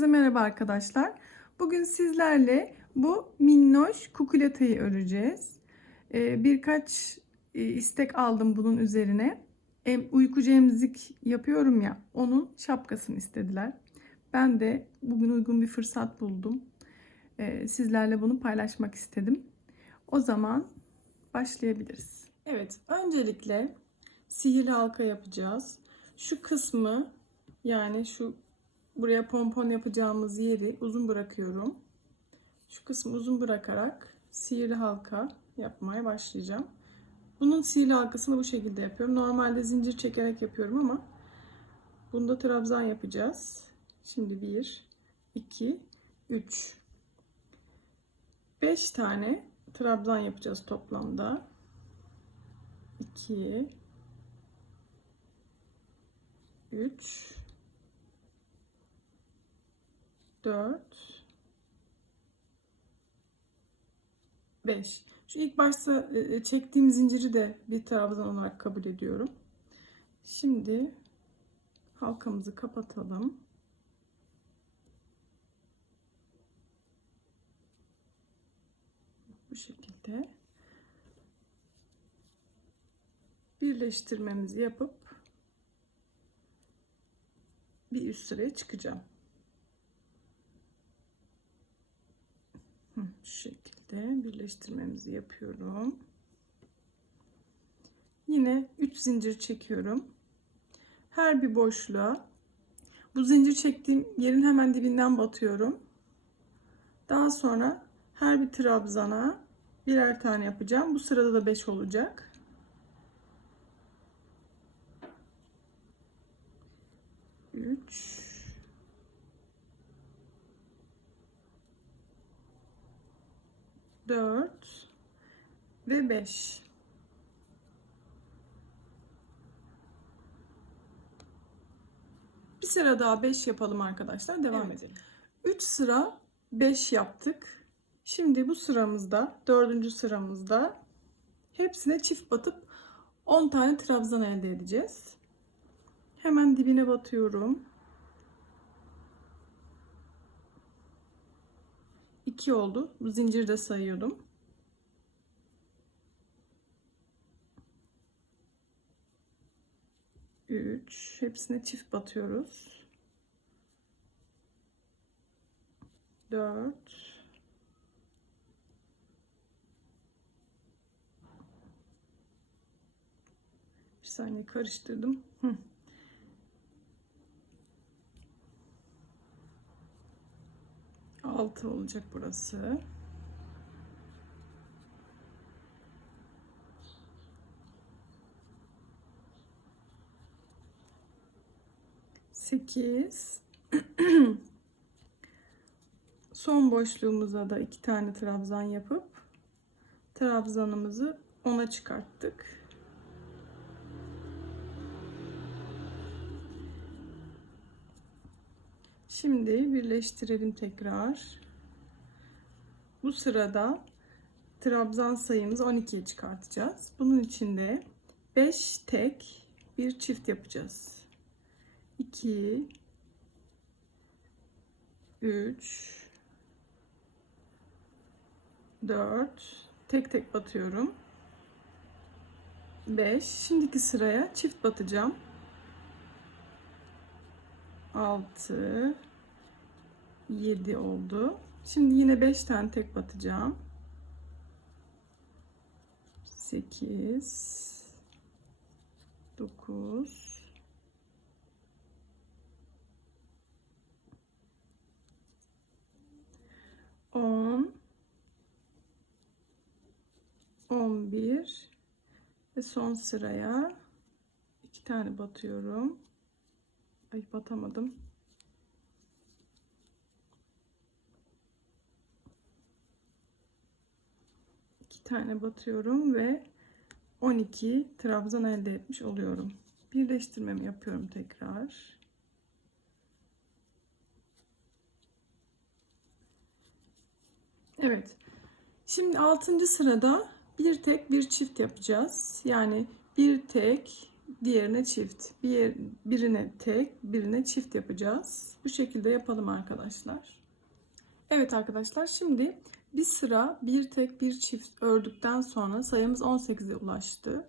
Herkese merhaba arkadaşlar. Bugün sizlerle bu minnoş kukuletayı öreceğiz. Ee, birkaç e, istek aldım bunun üzerine. Uykucu emzik yapıyorum ya onun şapkasını istediler. Ben de bugün uygun bir fırsat buldum. Ee, sizlerle bunu paylaşmak istedim. O zaman başlayabiliriz. Evet, öncelikle sihirli halka yapacağız. Şu kısmı yani şu buraya pompon yapacağımız yeri uzun bırakıyorum. Şu kısmı uzun bırakarak sihirli halka yapmaya başlayacağım. Bunun sihirli halkasını bu şekilde yapıyorum. Normalde zincir çekerek yapıyorum ama bunda trabzan yapacağız. Şimdi 1, 2, 3, 5 tane trabzan yapacağız toplamda. 2, 3, 4 5 Şu ilk başta e, çektiğim zinciri de bir trabzan olarak kabul ediyorum. Şimdi halkamızı kapatalım. Bu şekilde birleştirmemizi yapıp bir üst sıraya çıkacağım. Şu şekilde birleştirmemizi yapıyorum. Yine 3 zincir çekiyorum. Her bir boşluğa bu zincir çektiğim yerin hemen dibinden batıyorum. Daha sonra her bir trabzana birer tane yapacağım. Bu sırada da 5 olacak. Üç, 4 ve 5. Bir sıra daha 5 yapalım arkadaşlar. Devam Evet. edelim. 3 sıra 5 yaptık. Şimdi bu sıramızda, dördüncü sıramızda hepsine çift batıp 10 tane trabzan elde edeceğiz. Hemen dibine batıyorum. 2 oldu. Bu zinciri de sayıyordum. Üç. Hepsine çift batıyoruz. Dört. Bir saniye karıştırdım. Hı. 6 olacak burası. Sekiz. Son boşluğumuza da iki tane trabzan yapıp trabzanımızı ona çıkarttık. Şimdi birleştirelim tekrar. Bu sırada trabzan sayımızı 12'ye çıkartacağız. Bunun için de 5 tek bir çift yapacağız. 2 3 4 tek tek batıyorum. 5 şimdiki sıraya çift batacağım. 6 7 oldu. Şimdi yine 5 tane tek batacağım. 8 9 10 11 ve son sıraya iki tane batıyorum. Ay batamadım. İki tane batıyorum ve 12 trabzan elde etmiş oluyorum. Birleştirmemi yapıyorum tekrar. Evet. Şimdi 6. sırada bir tek bir çift yapacağız. Yani bir tek diğerine çift. Bir, birine tek, birine çift yapacağız. Bu şekilde yapalım arkadaşlar. Evet arkadaşlar şimdi bir sıra bir tek bir çift ördükten sonra sayımız 18'e ulaştı.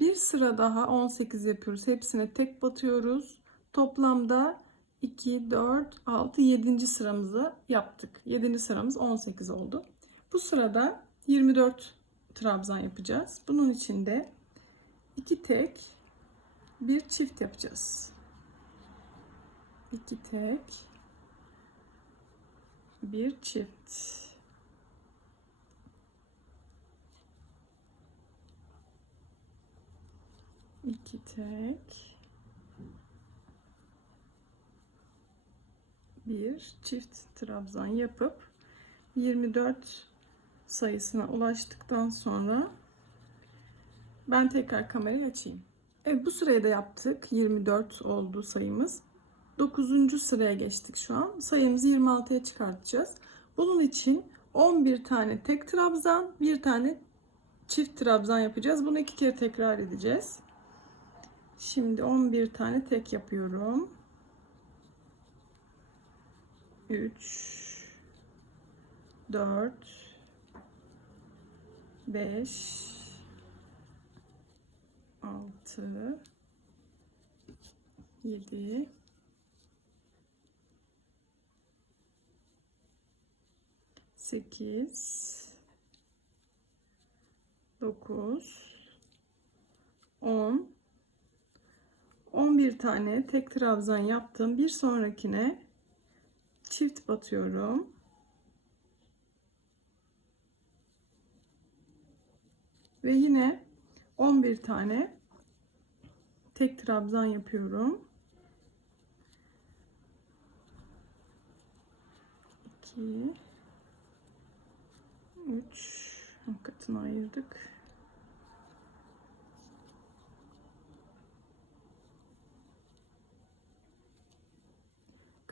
Bir sıra daha 18 yapıyoruz. Hepsine tek batıyoruz. Toplamda 2, 4, 6, 7. sıramızı yaptık. 7. sıramız 18 oldu. Bu sırada 24 trabzan yapacağız. Bunun için de 2 tek, bir çift yapacağız. 2 tek, bir çift. İki tek. Bir çift trabzan yapıp 24 sayısına ulaştıktan sonra ben tekrar kamerayı açayım. Evet bu sırayı da yaptık. 24 oldu sayımız. 9. sıraya geçtik şu an. Sayımızı 26'ya çıkartacağız. Bunun için 11 tane tek trabzan, bir tane çift trabzan yapacağız. Bunu iki kere tekrar edeceğiz. Şimdi 11 tane tek yapıyorum. 3 4 5 6 7 8 9 10 11 tane tek trabzan yaptım. Bir sonrakine çift batıyorum. Ve yine 11 tane tek trabzan yapıyorum. 2 3 katını ayırdık.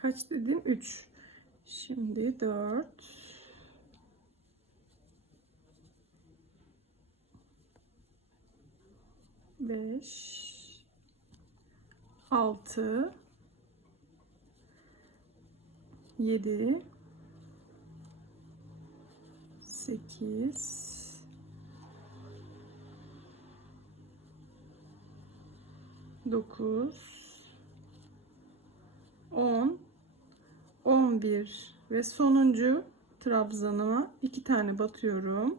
Kaç dedim? 3. Şimdi 4 5 6 7 8 9 10 11 ve sonuncu trabzanıma iki tane batıyorum.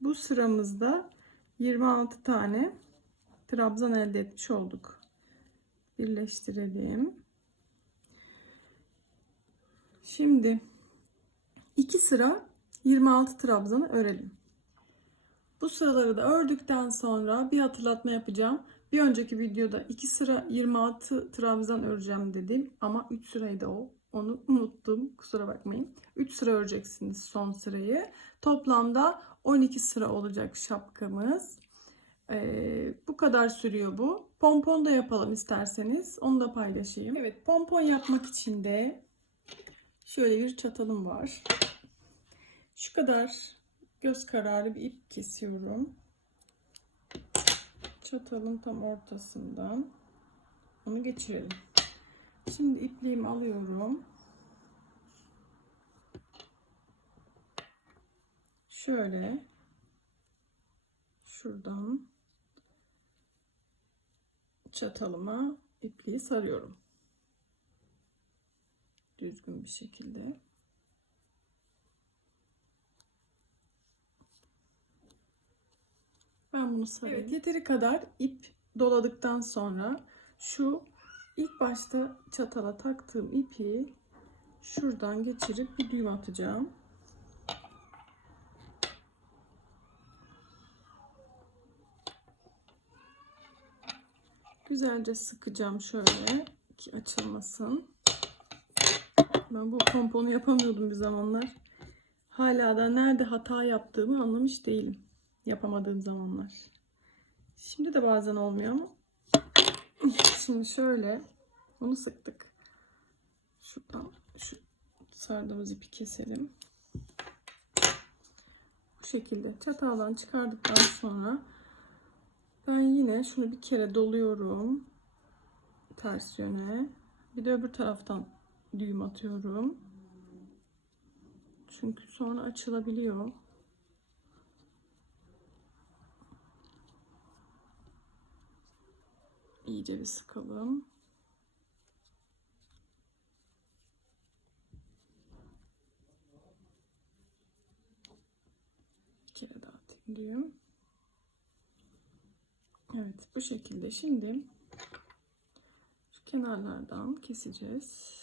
Bu sıramızda 26 tane trabzan elde etmiş olduk. Birleştirelim. Şimdi iki sıra 26 trabzanı örelim. Bu sıraları da ördükten sonra bir hatırlatma yapacağım. Bir önceki videoda 2 sıra 26 trabzan öreceğim dedim ama 3 sıraydı o. Onu unuttum. Kusura bakmayın. 3 sıra öreceksiniz son sırayı. Toplamda 12 sıra olacak şapkamız. Ee, bu kadar sürüyor bu. Pompon da yapalım isterseniz. Onu da paylaşayım. Evet pompon yapmak için de şöyle bir çatalım var. Şu kadar göz kararı bir ip kesiyorum. Çatalın tam ortasından onu geçirelim. Şimdi ipliğimi alıyorum. Şöyle şuradan çatalıma ipliği sarıyorum. Düzgün bir şekilde. Ben bunu sarayım. Evet yeteri kadar ip doladıktan sonra şu ilk başta çatala taktığım ipi şuradan geçirip bir düğüm atacağım. Güzelce sıkacağım şöyle ki açılmasın. Ben bu pomponu yapamıyordum bir zamanlar. Hala da nerede hata yaptığımı anlamış değilim. Yapamadığım zamanlar. Şimdi de bazen olmuyor ama. Şimdi şöyle bunu sıktık. Şuradan şu sardığımız ipi keselim. Bu şekilde çataldan çıkardıktan sonra Ben yine şunu bir kere doluyorum. Ters yöne. Bir de öbür taraftan düğüm atıyorum. Çünkü sonra açılabiliyor. İyice bir sıkalım. Bir kere daha düğüm. Evet bu şekilde şimdi şu kenarlardan keseceğiz.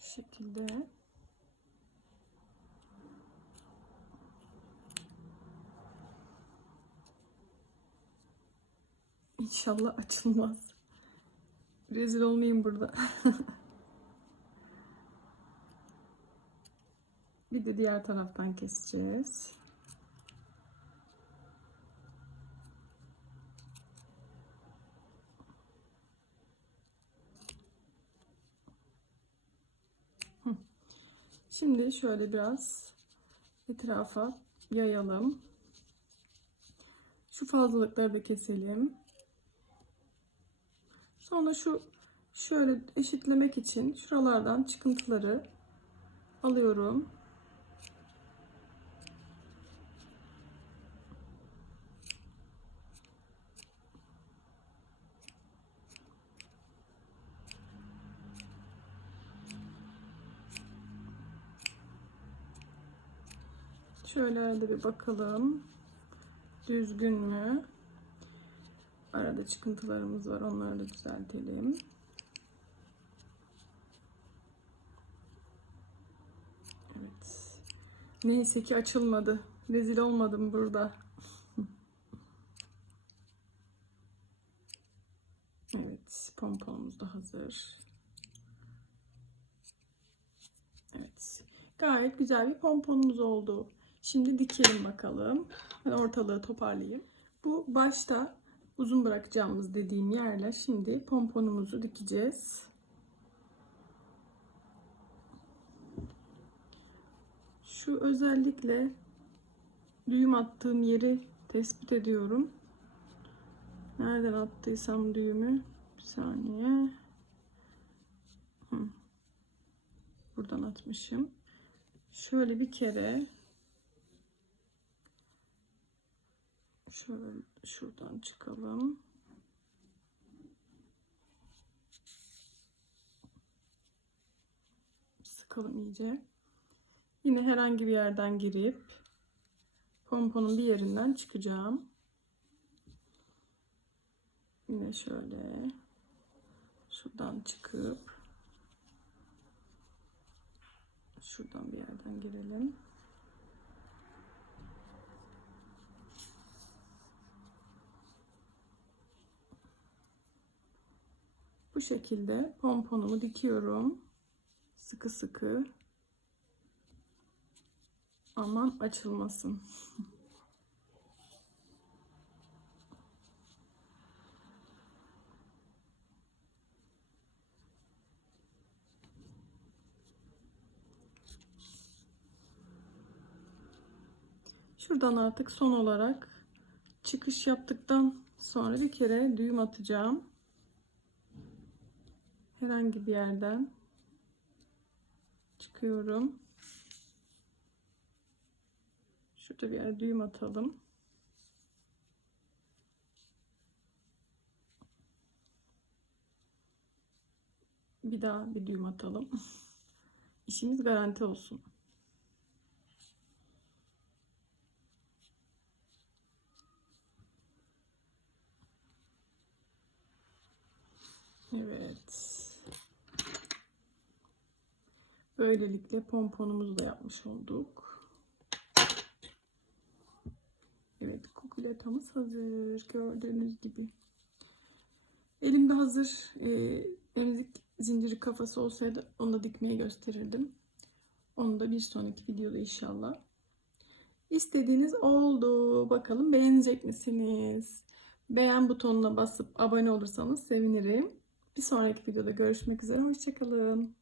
Şekilde İnşallah açılmaz. Rezil olmayayım burada. Bir de diğer taraftan keseceğiz. Şimdi şöyle biraz etrafa yayalım. Şu fazlalıkları da keselim. Sonra şu şöyle eşitlemek için şuralardan çıkıntıları alıyorum. Şöyle arada bir bakalım. Düzgün mü? Arada çıkıntılarımız var. Onları da düzeltelim. Evet. Neyse ki açılmadı. Rezil olmadım burada. Evet. Pomponumuz da hazır. Evet. Gayet güzel bir pomponumuz oldu. Şimdi dikelim bakalım. Ben ortalığı toparlayayım. Bu başta uzun bırakacağımız dediğim yerle şimdi pomponumuzu dikeceğiz. Şu özellikle düğüm attığım yeri tespit ediyorum. Nereden attıysam düğümü bir saniye. Hı. Buradan atmışım. Şöyle bir kere Şöyle şuradan çıkalım. Sıkalım iyice. Yine herhangi bir yerden girip pomponun bir yerinden çıkacağım. Yine şöyle şuradan çıkıp şuradan bir yerden girelim. Şekilde pomponumu dikiyorum. Sıkı sıkı. Aman açılmasın. Şuradan artık son olarak çıkış yaptıktan sonra bir kere düğüm atacağım herhangi bir yerden çıkıyorum. Şurada bir yer düğüm atalım. Bir daha bir düğüm atalım. İşimiz garanti olsun. Evet. Böylelikle pomponumuzu da yapmış olduk. Evet kukuletamız hazır. Gördüğünüz gibi. Elimde hazır e, emzik zinciri kafası olsaydı onu da dikmeyi gösterirdim. Onu da bir sonraki videoda inşallah. İstediğiniz oldu. Bakalım beğenecek misiniz? Beğen butonuna basıp abone olursanız sevinirim. Bir sonraki videoda görüşmek üzere. Hoşçakalın.